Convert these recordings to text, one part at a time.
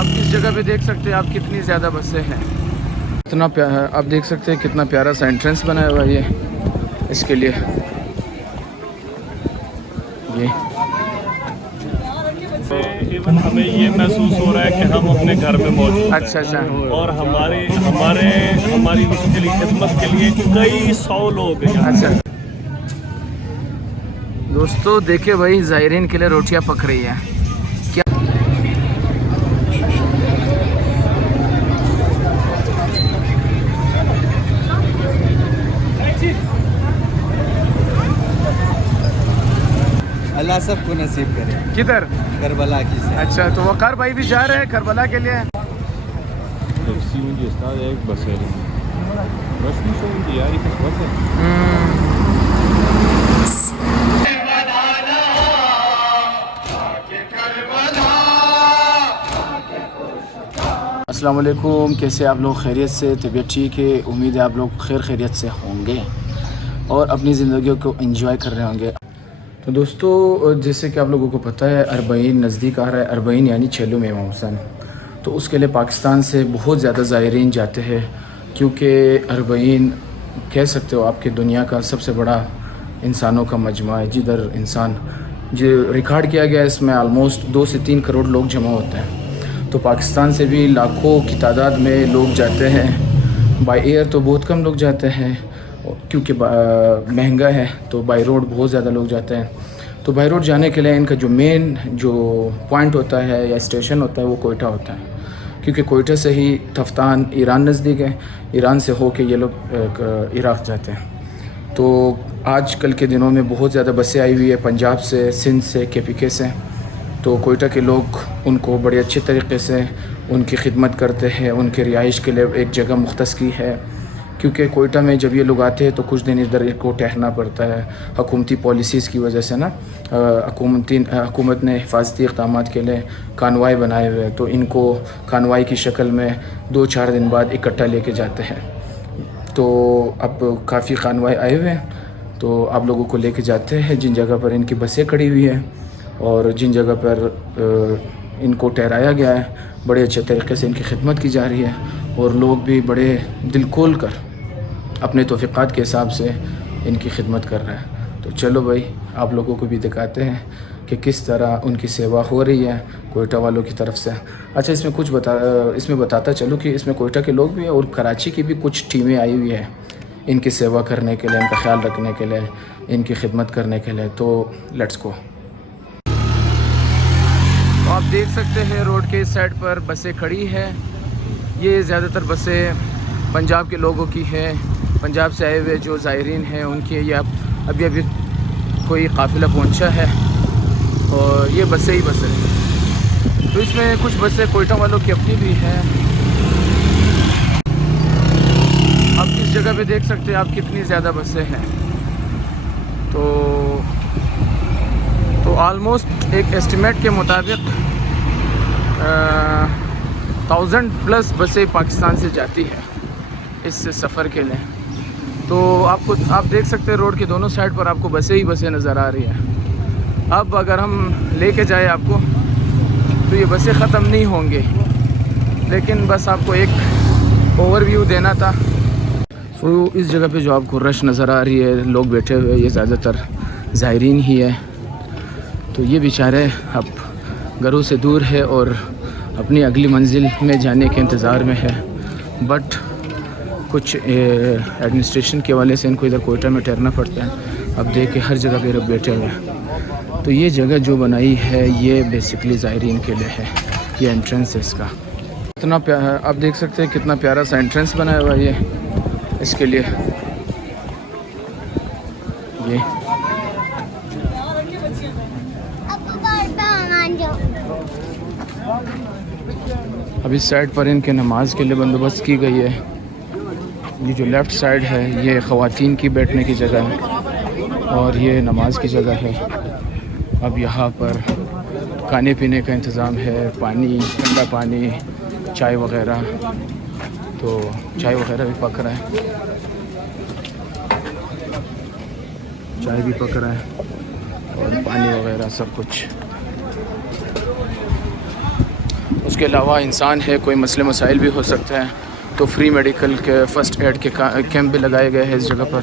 आप इस जगह पे देख सकते हैं आप कितनी ज़्यादा बसें हैं। इतना आप देख सकते हैं कितना प्यारा सा एंट्रेंस बनाया हुआ है ये इसके लिए। ये इवन हमें ये महसूस हो रहा है कि हम अपने घर में मौजूद हैं। अच्छा और हमारी उसके लिए खिदमत के लिए कई 100 लोग हैं। अच्छा दोस्तों देखिए भाई ज़ायरीन के लिए रोटियां पक रही हैं। क्या अल्लाह सबको नसीब करे। किधर? करबला की से। अच्छा तो वकार भाई भी जा रहे हैं करबला के लिए। अस्सलाम वालेकुम, कैसे आप लोग? खैरियत से? तबीयत ठीक है? उम्मीद है आप लोग खैर खैरियत से होंगे और अपनी ज़िंदगी को एंजॉय कर रहे होंगे। तो दोस्तों जैसे कि आप लोगों को पता है अरबईन नज़दीक आ रहा है। अरबईन यानी चेलुम इमाम हुसैन। तो उसके लिए पाकिस्तान से बहुत ज़्यादा ज़ायरीन जाते हैं क्योंकि अरबईन कह सकते हो आपकी दुनिया का सबसे बड़ा इंसानों का मजमा है, जिधर इंसान जो रिकॉर्ड किया गया है इसमें आलमोस्ट 2 से 3 करोड़ लोग जमा होते हैं। तो पाकिस्तान से भी लाखों की तादाद में लोग जाते हैं। बाय एयर तो बहुत कम लोग जाते हैं क्योंकि महंगा है, तो बाय रोड बहुत ज़्यादा लोग जाते हैं। तो बाय रोड जाने के लिए इनका जो मेन जो पॉइंट होता है या स्टेशन होता है वो कोयटा होता है, क्योंकि कोयटा से ही तफ्तान ईरान नज़दीक है, ईरान से होके ये लोग इराक़ जाते हैं। तो आज कल के दिनों में बहुत ज़्यादा बसें आई हुई है पंजाब से, सिंध से, KPK से। तो कोयटा के लोग उनको बड़े अच्छे तरीके से उनकी खिदमत करते हैं। उनके रिहाइश के लिए एक जगह मुख्तस की है, क्योंकि कोयटा में जब ये लोग आते हैं तो कुछ दिन इधर इनको ठहरना पड़ता है। हुकूमती पॉलिसीज़ की वजह से ना हुकूमत ने हिफाजती इक़दाम के लिए कानवाई बनाए हुए हैं, तो इनको कानवाई की शक्ल में 2-4 दिन बाद इकट्ठा लेके जाते हैं। तो अब काफ़ी कानवाई आए हुए हैं, तो आप लोगों को लेके जाते हैं जिन जगह पर इनकी बसें खड़ी हुई हैं और जिन जगह पर इनको ठहराया गया है। बड़े अच्छे तरीके से इनकी खिदमत की जा रही है और लोग भी बड़े दिल खोल कर अपने तौफ़ीक़ात के हिसाब से इनकी खिदमत कर रहे हैं। तो चलो भाई आप लोगों को भी दिखाते हैं कि किस तरह उनकी सेवा हो रही है कोयटा वालों की तरफ से। अच्छा इसमें बताता चलूँ कि इसमें कोयटा के लोग भी हैं और कराची की भी कुछ टीमें आई हुई है इनकी सेवा करने के लिए, इनका ख्याल रखने के लिए, इनकी खिदमत करने के लिए। तो लेट्स गो। तो आप देख सकते हैं रोड के इस साइड पर बसें खड़ी है। ये ज़्यादातर बसें पंजाब के लोगों की है, पंजाब से आए हुए जो ज़ायरीन हैं उनकी। ये अभी कोई काफ़िला पहुंचा है और ये बसें ही बसें। तो इसमें कुछ बसें कोयटा वालों की अपनी भी हैं। आप इस जगह पे देख सकते हैं आप कितनी ज़्यादा बसें हैं। तो आलमोस्ट एक एस्टिमेट के मुताबिक 1000+ बसें पाकिस्तान से जाती है इस सफ़र के लिए। तो आप देख सकते हैं रोड के दोनों साइड पर आपको बसें ही बसें नज़र आ रही हैं। अब अगर हम लेके जाए आपको तो ये बसें ख़त्म नहीं होंगी, लेकिन बस आपको एक ओवरव्यू देना था। तो इस जगह पे जो आपको रश नज़र आ रही है, लोग बैठे हुए, ये ज़्यादातर ज़ायरीन ही है। तो ये बेचारे अब घरों से दूर है और अपनी अगली मंजिल में जाने के इंतज़ार में है, बट कुछ एडमिनिस्ट्रेशन के हवाले से इनको इधर कोयटा में ठहरना पड़ता है। अब देख के हर जगह पे बैठे हुए हैं। तो ये जगह जो बनाई है ये बेसिकली ज़ायरीन के लिए है। ये एंट्रेंस है इसका। इतना आप देख सकते हैं कितना प्यारा सा एंट्रेंस बनाया हुआ है ये इसके लिए। ये अब इस साइड पर इनके नमाज के लिए बंदोबस्त की गई है। ये जो लेफ़्ट साइड है ये ख़वातीन की बैठने की जगह है और ये नमाज की जगह है। अब यहाँ पर खाने पीने का इंतज़ाम है, पानी, ठंडा पानी, चाय वग़ैरह। तो चाय वग़ैरह भी पक रहा है, चाय भी पक रहा है और पानी वग़ैरह सब कुछ। उसके अलावा इंसान है, कोई मसले मसाइल भी हो सकते हैं, तो फ्री मेडिकल के फ़र्स्ट एड के कैंप भी लगाए गए हैं इस जगह पर,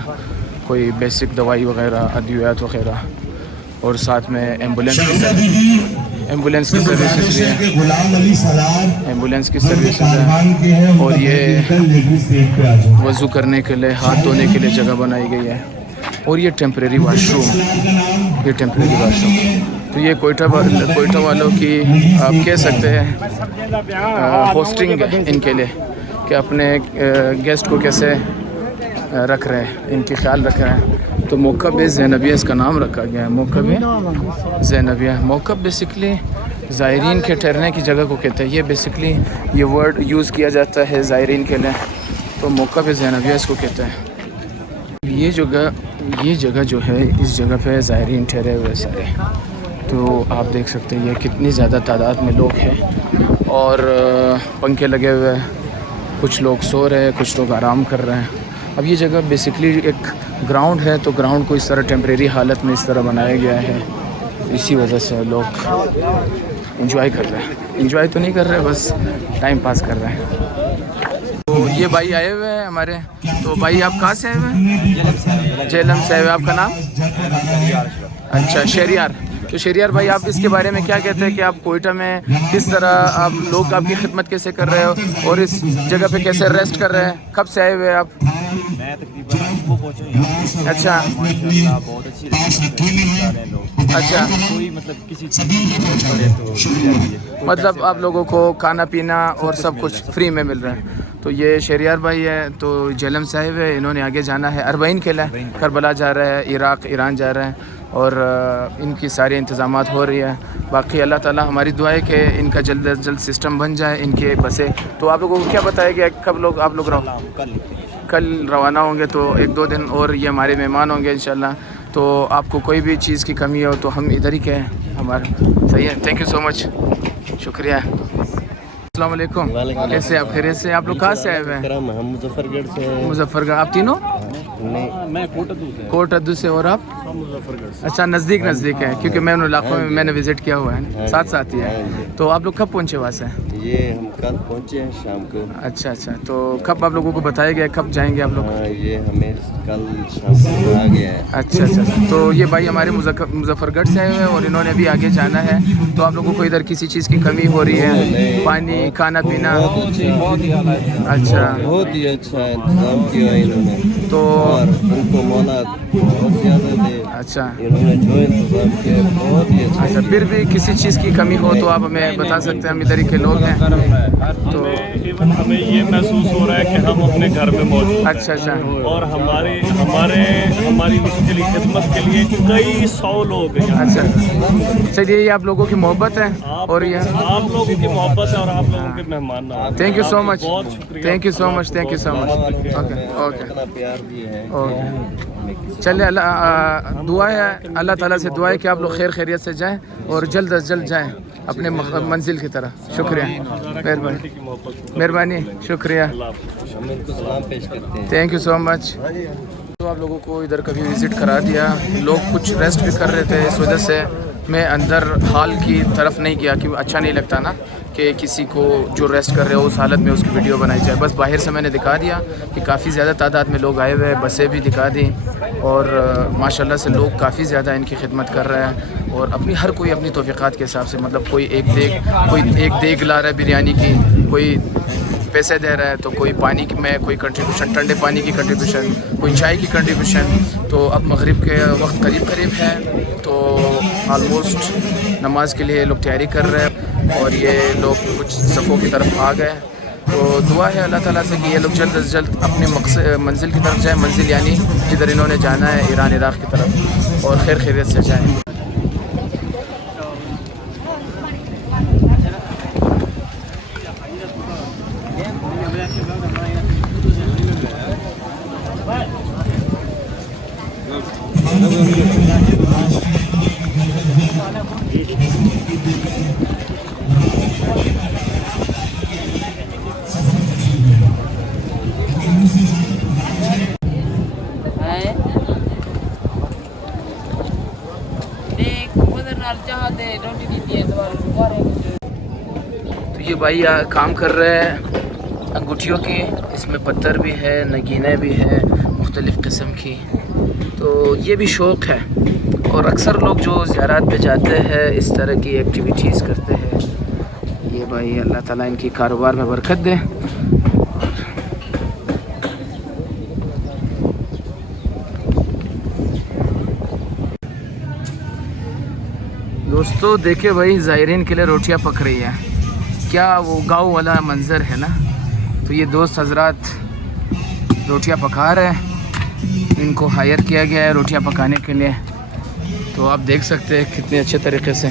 कोई बेसिक दवाई वगैरह, अद्वियात वगैरह, और साथ में एम्बुलेंस की सर्विसेज भी हैं, एम्बुलेंस की सर्विसेज है। और ये वज़ू करने के लिए, हाथ धोने के लिए जगह बनाई गई है। और ये टेम्परेरी वाशरूम, तो ये कोयटा वालों की आप कह सकते हैं होस्टिंग है इनके लिए, कि अपने गेस्ट को कैसे रख रहे हैं, इनकी ख्याल रख रहे हैं। तो मौकब ज़ैनबिया इसका नाम रखा गया है, मौकब ज़ैनबिया। मौकब बेसिकली ज़ायरीन के ठहरने की जगह को कहते हैं। ये बेसिकली ये वर्ड यूज़ किया जाता है ज़ायरीन के लिए, तो मौकब ज़ैनबिया इसको कहते हैं। ये जगह जो है, इस जगह पे ज़ायरीन ठहरे हुए सारे, तो आप देख सकते हैं ये कितनी ज़्यादा तादाद में लोग हैं, और पंखे लगे हुए हैं, कुछ लोग सो रहे हैं, कुछ लोग आराम कर रहे हैं। अब ये जगह बेसिकली एक ग्राउंड है, तो ग्राउंड को इस तरह टेम्परेरी हालत में इस तरह बनाया गया है, इसी वजह से लोग एंजॉय कर रहे हैं। एंजॉय तो नहीं कर रहे, बस टाइम पास कर रहे हैं। तो ये भाई आए हुए हैं हमारे, तो भाई आप कहाँ से आए हुए हैं? जेलम से आए हुए। आपका नाम? अच्छा, शहरियार। तो शहरियार भाई, आप इसके बारे में क्या कहते हैं कि आप कोयटा में किस तरह आप लोग आपकी खिदमत कैसे कर रहे हो, और इस जगह पे कैसे रेस्ट कर रहे हैं? कब से आए हुए आप? मैं तकरीबन आज को पहुंचा हूं। अच्छा, माशाल्लाह बहुत अच्छी लोग। अच्छा, कोई मतलब किसी चीज़ की पड़े तो मतलब आप लोगों को खाना पीना और सब कुछ फ्री में मिल रहा है। तो ये शहरियार भाई है, तो जेलम साहिब है, इन्होंने आगे जाना है अरबईन के लिए, करबला जा रहा है, इराक़ ईरान जा रहा है, और इनकी सारी इंतज़ामात हो रही है। बाकी अल्लाह ताला हमारी दुआ है कि इनका जल्द अज जल्द सिस्टम बन जाए, इनके बसें। तो आप लोगों को क्या बताया गया, कब लोग आप लोग कल रवाना होंगे, तो 1-2 दिन और ये हमारे मेहमान होंगे इंशाल्लाह। तो आपको कोई भी चीज़ की कमी हो तो हम इधर ही के हैं, हमारा सही है। थैंक यू सो मच, शुक्रिया। अस्सलाम वालेकुम, कैसे आप? खैरियत से? आप लोग कहाँ से आए हुए हैं? हम मुजफ्फरगढ़ से। मुजफ्फरगढ़। आप तीनों? मैं कोटअद्दू से। और आप? मुजफ्फरगढ़ से। अच्छा, नज़दीक है, क्योंकि मैं उन इलाकों में मैंने विज़िट किया हुआ है, साथ ही है। तो आप लोग कब पहुँचे वहाँ से? ये हम कल पहुँचे हैं शाम को। अच्छा, तो कब आप लोगों को बताया गया, कब जाएंगे आप लोग? ये हमें कल शाम को आ गया है। अच्छा, तो ये भाई हमारे मुजफ्फरगढ़ से आए हुए हैं, और इन्होंने भी आगे जाना है। तो आप लोगों को इधर किसी चीज़ की कमी हो रही है? पानी, खाना पीना? अच्छा, बहुत ही अच्छा इंतजाम किया इन्होंने, तो और उनको मौला बहुत ज़्यादा दे। अच्छा, इन्होंने जो इंतजाम किया बहुत ही अच्छा, फिर भी किसी चीज़ की कमी हो तो आप हमें बता सकते हैं, हम इधर ही के लोग हैं। तो हमें ये महसूस हो रहा है कि हम अपने घर में मौजूद हैं। अच्छा, और हमारी मुश्किल खिदमत के लिए कई 100 लोग हैं। अच्छा, चलिए, ये आप लोगों की मोहब्बत है, और ये आप लोगों की मोहब्बत है, और आप लोगों के मेहमान नवाज़ी। थैंक यू सो मच, बहुत शुक्रिया। Thank you so much. Okay, इतना प्यार दिए हैं। चलिए, अल्लाह दुआ है, अल्लाह ताला से दुआ है कि आप लोग खैर खैरियत से जाएं, और जल्द अज जल्द जाएं अपने मंजिल की तरफ। शुक्रिया, मेहरबानी, शुक्रिया, हम इनको सलाम पेश करते हैं। Thank you so much. तो आप लोगों को इधर कभी विज़िट करा दिया, लोग कुछ रेस्ट भी कर रहे थे, इस वजह से मैं अंदर हॉल की तरफ नहीं गया, कि अच्छा नहीं लगता ना कि किसी को जो रेस्ट कर रहे हो उस हालत में उसकी वीडियो बनाई जाए। बस बाहर से मैंने दिखा दिया कि काफ़ी ज़्यादा तादाद में लोग आए हुए हैं, बसें भी दिखा दी, और माशाल्लाह से लोग काफ़ी ज़्यादा इनकी खिदमत कर रहे हैं, और हर कोई अपनी तौफ़ीक़ात के हिसाब से, मतलब कोई एक देग ला रहा है बिरयानी की, कोई पैसे दे रहा है, तो कोई पानी में कोई कंट्रीब्यूशन, ठंडे पानी की कंट्रीब्यूशन, कोई चाय की कंट्रीब्यूशन। तो अब मगरिब के वक्त करीब है, तो ऑलमोस्ट नमाज के लिए लोग तैयारी कर रहे हैं, और ये लोग कुछ सफ़ों की तरफ आ गए। तो दुआ है अल्लाह ताला से कि ये लोग जल्द अज जल्द अपने मंजिल की तरफ जाएँ, मंजिल यानी जिधर इन्होंने जाना है, ईरान इराक़ की तरफ, और खैर खैरियत से जाएँ। ये भाई काम कर रहे हैं अंगूठियों की, इसमें पत्थर भी है, नगीने भी है मुख्तलिफ़ किस्म की। तो ये भी शौक़ है और अक्सर लोग जो ज़ियारत पे जाते हैं इस तरह की एक्टिविटीज़ करते हैं। ये भाई अल्लाह ताला इनकी कारोबार में बरकत दे। दोस्तों देखिए भाई, ज़ायरीन के लिए रोटियां पक रही है। क्या वो गांव वाला मंज़र है ना। तो ये दोस्त हजरात रोटियां पका रहे हैं, इनको हायर किया गया है रोटियां पकाने के लिए। तो आप देख सकते हैं कितने अच्छे तरीके से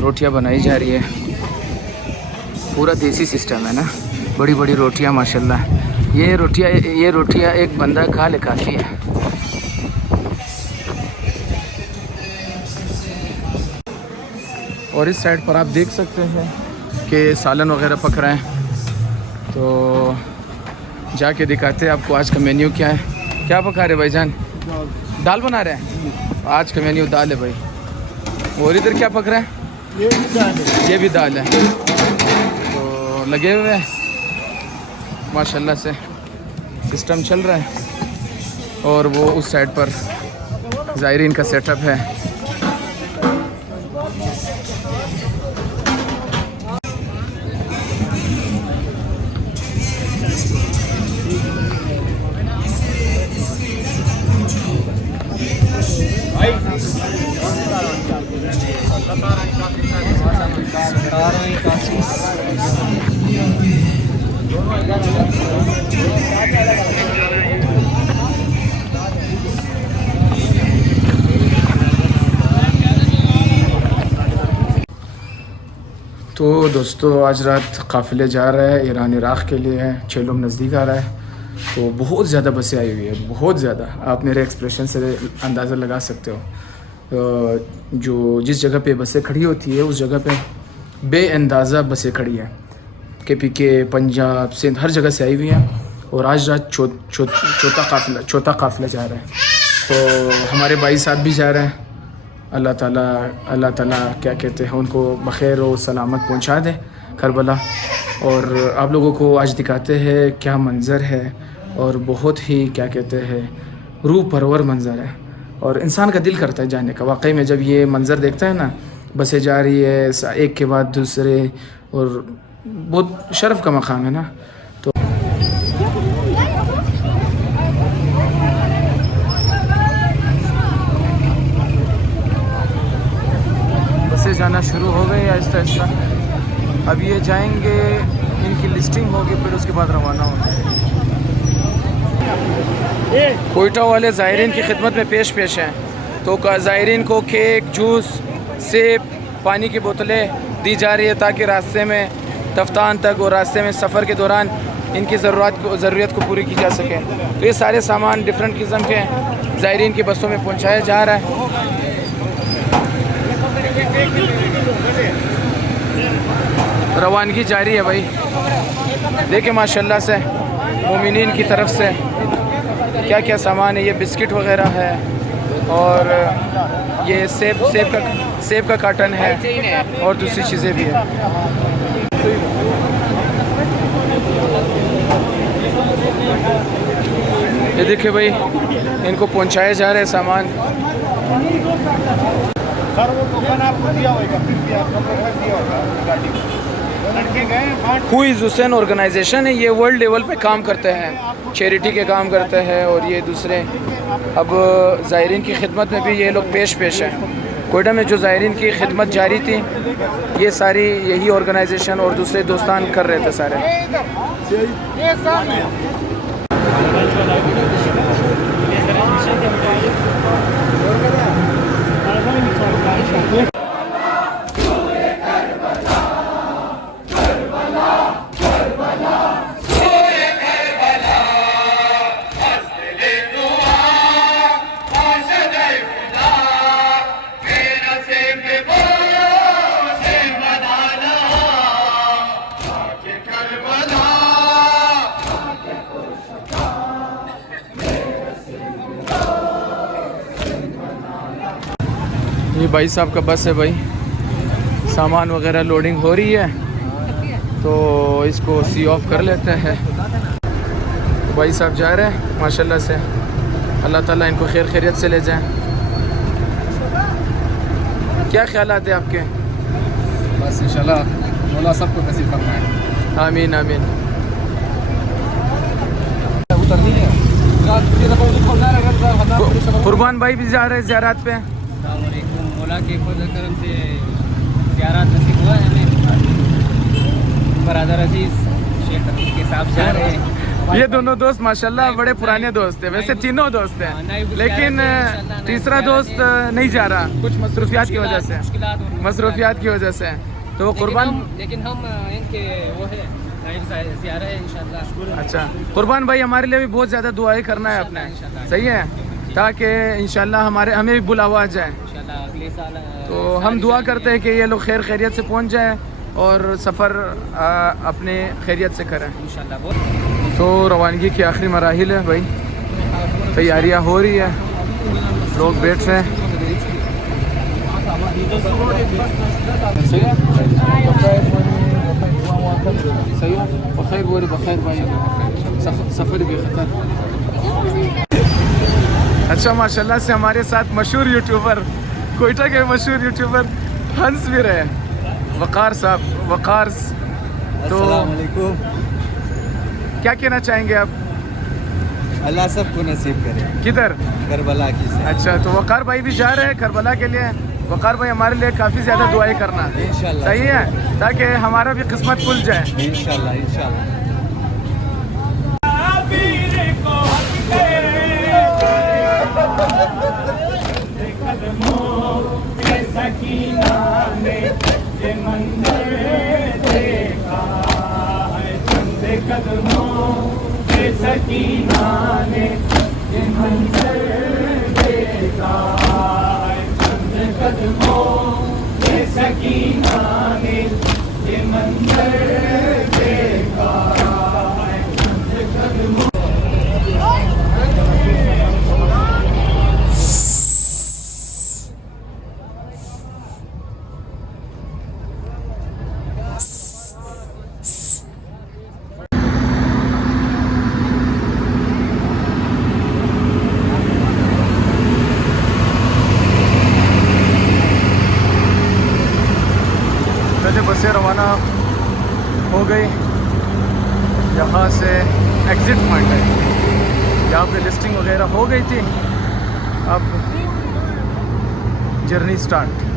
रोटियां बनाई जा रही है। पूरा देसी सिस्टम है ना, बड़ी बड़ी रोटियां माशाल्लाह। ये रोटियां एक बंदा खा ले काफ़ी है। और इस साइड पर आप देख सकते हैं कि सालन वगैरह पक रहे हैं। तो जाके दिखाते हैं आपको आज का मेन्यू क्या है। क्या पका रहे भाईजान? दाल बना रहे हैं। आज का मेन्यू दाल है भाई। और इधर क्या पक रहा है? ये भी दाल है। तो लगे हुए हैं माशाल्लाह से, सिस्टम चल रहा है। और वो उस साइड पर ज़ायरीन का सेटअप है। तो दोस्तों आज रात काफ़िले जा रहा है ईरान इराक़ के लिए। 6 लोग नज़दीक आ रहा है। तो बहुत ज़्यादा बसें आई हुई है, बहुत ज़्यादा। आप मेरे एक्सप्रेशन से अंदाज़ा लगा सकते हो। जो जिस जगह पे बसें खड़ी होती है उस जगह पे बेअंदाज़ा बसें खड़ी हैं। KPK, पंजाब, सिंध, हर जगह से आई हुई हैं। और आज रात चौथा काफ़िला जा रहा है। तो हमारे भाई साहब भी जा रहे हैं। अल्लाह ताला क्या कहते हैं, उनको बख़ैर और सलामत पहुंचा दे करबला। और आप लोगों को आज दिखाते हैं क्या मंज़र है। और बहुत ही क्या कहते हैं रूह परवर मंज़र है। और इंसान का दिल करता है जाने का। वाकई में जब ये मंज़र देखता है ना, बसें जा रही है एक के बाद दूसरे, और बहुत शर्फ़ का मकाम है ना। तो बसें जाना शुरू हो गई आहिस्ता आहिस्ता। अब ये जाएंगे, इनकी लिस्टिंग होगी, फिर उसके बाद रवाना होंगे। कोयटा वाले ज़ायरीन की खिदमत में पेश हैं। तो ज़ायरीन को केक, जूस, सेब, पानी की बोतलें दी जा रही है ताकि रास्ते में तफ्तान तक और रास्ते में सफ़र के दौरान इनकी ज़रूरत को पूरी की जा सके। तो ये सारे सामान डिफरेंट किस्म के ज़ायरीन की बसों में पहुंचाया जा रहा है। रवानगी जारी है भाई। देखिए माशाल्लाह से मोमिनीन की तरफ से क्या क्या सामान है। ये बिस्किट वगैरह है और ये सेब का कार्टन है और दूसरी चीज़ें भी है। ये देखिए भाई, इनको पहुंचाए जा रहे सामान। हुईज़ हुसैन ऑर्गेनाइजेशन है, ये वर्ल्ड लेवल पे काम करते हैं, चैरिटी के काम करते हैं। और ये दूसरे अब ज़ायरीन की खिदमत में भी ये लोग पेश हैं। कोयटा में जो ज़ायरीन की खिदमत जारी थी, ये सारी यही ऑर्गेनाइजेशन और दूसरे दोस्तान कर रहे थे सारे। ये भाई साहब का बस है भाई, सामान वगैरह लोडिंग हो रही है तो इसको सी ऑफ कर लेते हैं। तो भाई साहब जा रहे हैं माशाल्लाह से, अल्लाह ताला इनको खैर खैरियत से ले जाएं। क्या ख्यालात है आपके? बस इंशाल्लाह मौला सबको नसीब फरमाए। आमीन आमीन। कुर्बान भाई भी जा रहे हैं ज़ियारत पे। मौला के फजल करम से ज़ियारत नसीब हुआ है हमें। बरादर अजीज शेख अमीर के साथ जा रहे हैं। ये दोनों दोस्त माशाल्लाह बड़े पुराने दोस्त हैं, वैसे तीनों दोस्त हैं, लेकिन तीसरा दोस्त नहीं जा रहा, कुछ मसरूफियात की वजह से, मसरूफियात की वजह से। तो वो कुर्बान, लेकिन हम इनके वो है ज़ियारत है इंशाल्लाह। अच्छा कुर्बान भाई हमारे लिए भी बहुत ज़्यादा दुआएं करना है अपने, सही है, ताकि इंशाल्लाह हमें भी बुलावा आ जाए। अगले साल तो हम दुआ करते हैं कि ये लोग खैर खैरियत से पहुंच जाएं और सफ़र अपने खैरियत से करें इंशाल्लाह। तो रवानगी की आखिरी मराहिल है भाई, तैयारियां हो रही है, लोग बैठ रहे हैं। सही है, सही है, बखैर बोरी बखैर भाई, सफ़र बेखतर। अच्छा माशाल्लाह से हमारे साथ मशहूर यूट्यूबर, कोयटा के मशहूर यूट्यूबर हंस भी रहे, वक़ार साहब, वक़ार। तो अस्सलाम वालेकुम। क्या कहना चाहेंगे आप? अल्लाह सबको नसीब करे। किधर? करबला की से। अच्छा तो वक़ार भाई भी जा रहे हैं करबला के लिए। वक़ार भाई हमारे लिए काफ़ी ज़्यादा दुआएं करना, इंशाल्लाह। सही है, ताकि हमारा भी किस्मत खुल जाए इंशाल्लाह इंशाल्लाह। पहले बसें रवाना हो गई, यहाँ से एग्ज़िट पॉइंट है, यहाँ पे लिस्टिंग वगैरह हो गई थी, अब जर्नी स्टार्ट।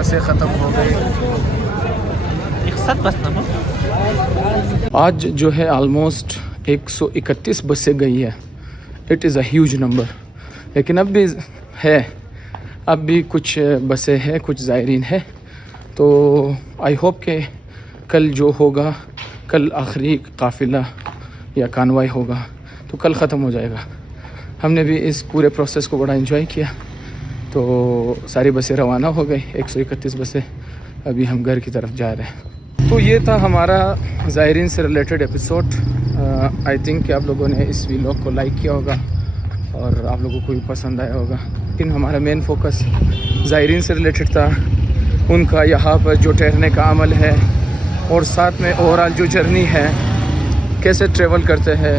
बसें ख़त्म हो गई। 1 बस ना आज जो है ऑलमोस्ट 131 बसें गई है। It is a huge number, लेकिन अब भी है, अब भी कुछ बसें हैं, कुछ ज़ायरीन है। तो आई होप कि कल जो होगा, कल आखिरी काफ़िला या कानवाई होगा तो कल ख़त्म हो जाएगा। हमने भी इस पूरे प्रोसेस को बड़ा एंजॉय किया। तो सारी बसें रवाना हो गई, 131 बसें। अभी हम घर की तरफ जा रहे हैं। तो ये था हमारा ज़ायरीन से रिलेटेड एपिसोड। आई थिंक कि आप लोगों ने इस व्लॉग को लाइक किया होगा और आप लोगों को भी पसंद आया होगा। लेकिन हमारा मेन फोकस ज़ायरीन से रिलेटेड था, उनका यहाँ पर जो ठहरने का अमल है और साथ में ओवरऑल जो जर्नी है, कैसे ट्रैवल करते हैं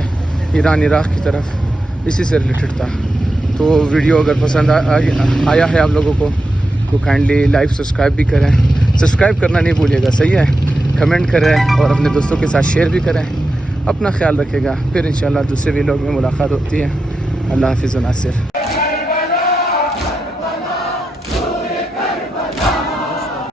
ईरान इराक़ की तरफ, इसी से रिलेटेड था। तो वीडियो अगर पसंद आया है आप लोगों को तो काइंडली लाइक सब्सक्राइब भी करें। सब्सक्राइब करना नहीं भूलिएगा, सही है। कमेंट करें और अपने दोस्तों के साथ शेयर भी करें। अपना ख्याल रखेगा। फिर इंशाल्लाह दूसरे व्लॉग में मुलाकात होती है। अल्लाह हाफ़िज़ व नासिर।